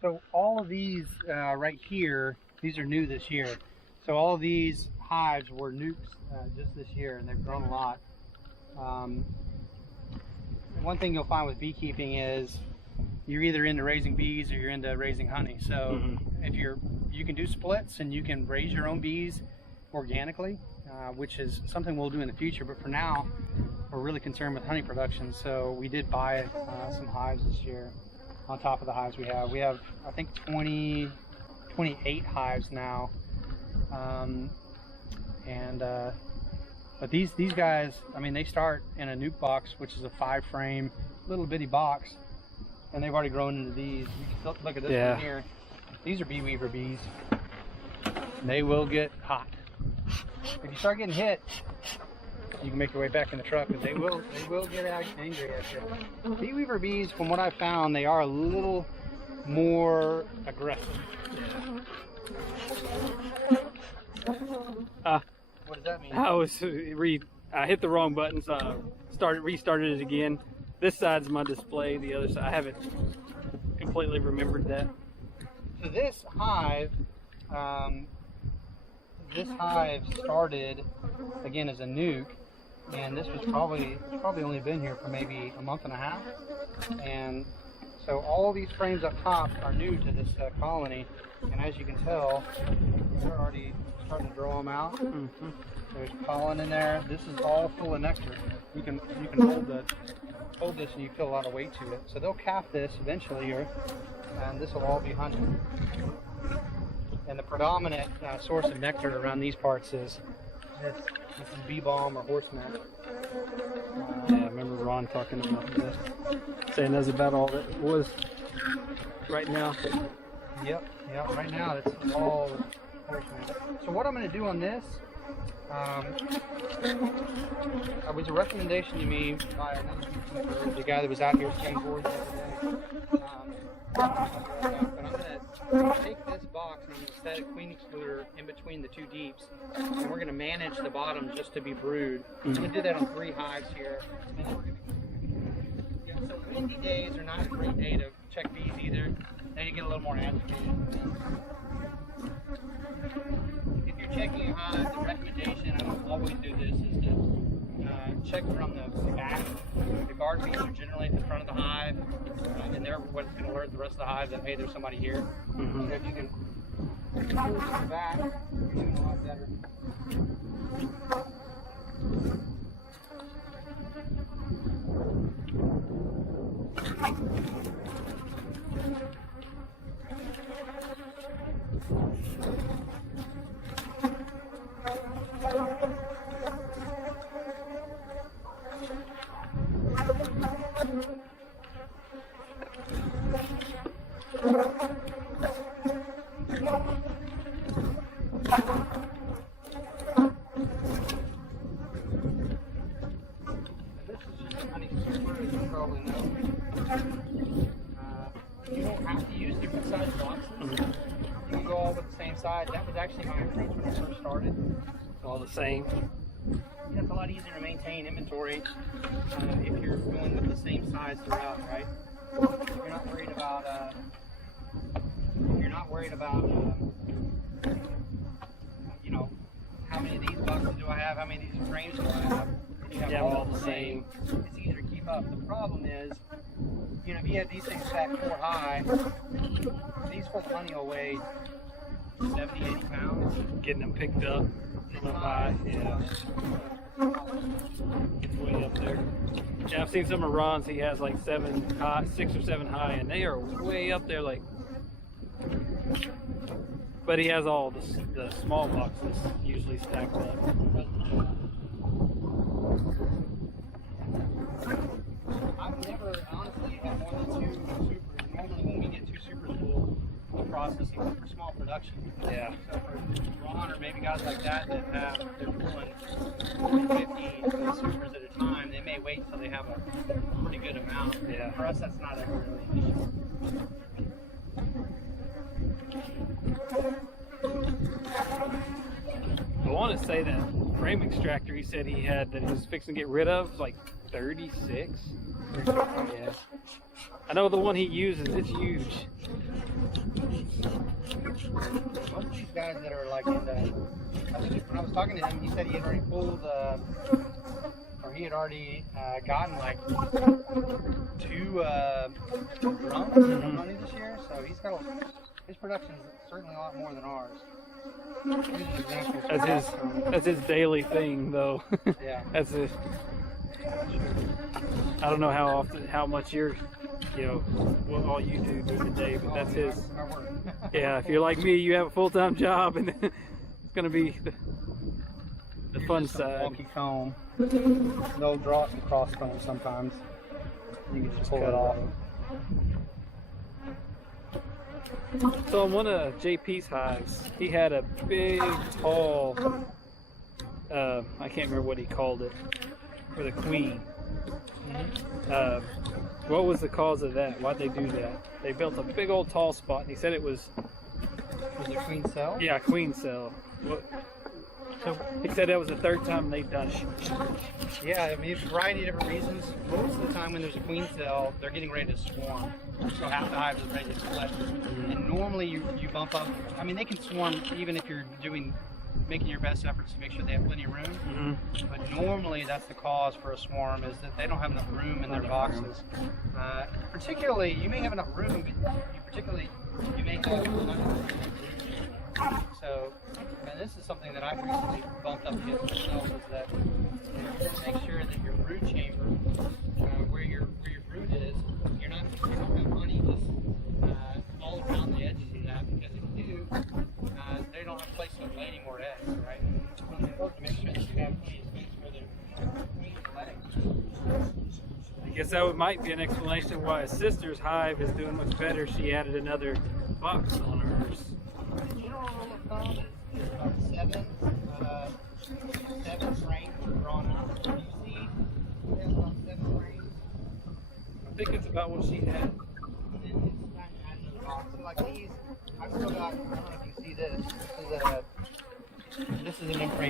So all of these right here, these are new this year. So all of these hives were nukes just this year, and they've grown a lot. One thing you'll find with beekeeping is you're either into raising bees or you're into raising honey. So if you can do splits and you can raise your own bees organically, which is something we'll do in the future. But for now, we're really concerned with honey production. So we did buy some hives this year on top of the hives we have. We have, I think, 28 hives now. But these guys, I mean, they start in a nuke box, which is a 5-frame little bitty box, and they've already grown into these. You can look at this one here. These are bee weaver bees. They will get hot. If you start getting hit, you can make your way back in the truck, but they will get angry at you. Bee weaver bees, from what I've found, they are a little more aggressive. What does that mean? I hit the wrong button, so I restarted it again. This side's my display, the other side I haven't completely remembered that. So this hive started again as a nuke, and this was probably only been here for maybe a month and a half. And so all these frames up top are new to this colony, and as you can tell, they're already starting to draw them out. There's pollen in there. This is all full of nectar. You can hold this and you feel a lot of weight to it. So they'll calf this eventually here, and this will all be honey. And the predominant source of nectar around these parts is this is bee balm or horse nectar. Yeah, I remember Ron talking about this, saying that's about all that it was right now. Yep, right now it's all horse nectar. So what I'm going to do on this, it was a recommendation to me by another YouTuber, the guy that was out here staying board the other day. But I'm going to take this box and I'm going to set a queen excluder in between the two deeps, and we're going to manage the bottom just to be brood. I'm going to do that on 3 hives here, and then we're going to so windy days are not a great day to check bees either. Then you get a little more agitated. If you're checking a hive, the recommendation, I don't always do this, is to check from the back. The guard bees are generally at the front of the hive, and they're what's going to alert the rest of the hive that, hey, there's somebody here. So if you can pull to the back, you're doing a lot better. You don't have to use different size boxes. You can go all with the same size. That was actually my approach when I first started. All the same. Yeah, it's a lot easier to maintain inventory if you're going with the same size throughout, right? You're not worried about you know, how many of these boxes do I have? How many of these frames do I have? You have all the same. It's easier to keep up. The problem is, you know, if you have these things stacked 4 high, these full of honey will weigh 70, 80 pounds. Getting them picked up high, yeah. It's way up there. Yeah, I've seen some of Ron's, he has like 6 or 7 high, and they are way up there, like. But he has all the small boxes usually stacked up. I've never honestly had more than 2 supers. Normally when we get 2 supers full, we'll process them for small production. Yeah. So for Ron or maybe guys like that they're pulling 40, 50 supers at a time, they may wait until they have a pretty good amount. Yeah. For us, that's not ever really an issue. I want to say that frame extractor he said he had that he was fixing to get rid of, like 36. Yeah. I know the one he uses, it's huge. these guys that are like in the, I think when I was talking to him, he said he had already pulled, or he had already gotten like 2 drums from honey this year. So he's got his production is certainly a lot more than ours. That's his daily thing, though. Yeah. That's it. I don't know how much you're, what all you do during the day, but that's his. Yeah, if you're like me, you have a full-time job, and it's gonna be the fun side. Wonky comb. They'll draw some cross comb sometimes. You can just pull it off. So on one of JP's hives, he had a big, tall, I can't remember what he called it, for the queen. What was the cause of that? Why'd they do that? They built a big old tall spot, and he said it was... Was it queen cell? Yeah, queen cell. So he said that was the 3rd time they've done it. Yeah, I mean, a variety of different reasons. Most of the time when there's a queen cell, they're getting ready to swarm. So half the hive is ready to split. And normally you bump up, I mean, they can swarm even if you're making your best efforts to make sure they have plenty of room. But normally that's the cause for a swarm, is that they don't have enough room in their boxes. Particularly, you may have enough room, but you may have so, and this is something that I've recently bumped up against myself, is that you have to make sure that your brood chamber, where your brood is, you don't have honey just all around the edges of that, because if you do, they don't have a place to lay any more eggs, right? So it's important to make sure that you have plenty of space for the queen to lay. I guess that might be an explanation why his sister's hive is doing much better. She added another box on hers. General rule of thumb is about 7 frames are drawn out. You see, we have about 7 frames. I think it's about what she had. And it's time to add another box. So like these, I've still got, I don't know if you see this. This is an imprint.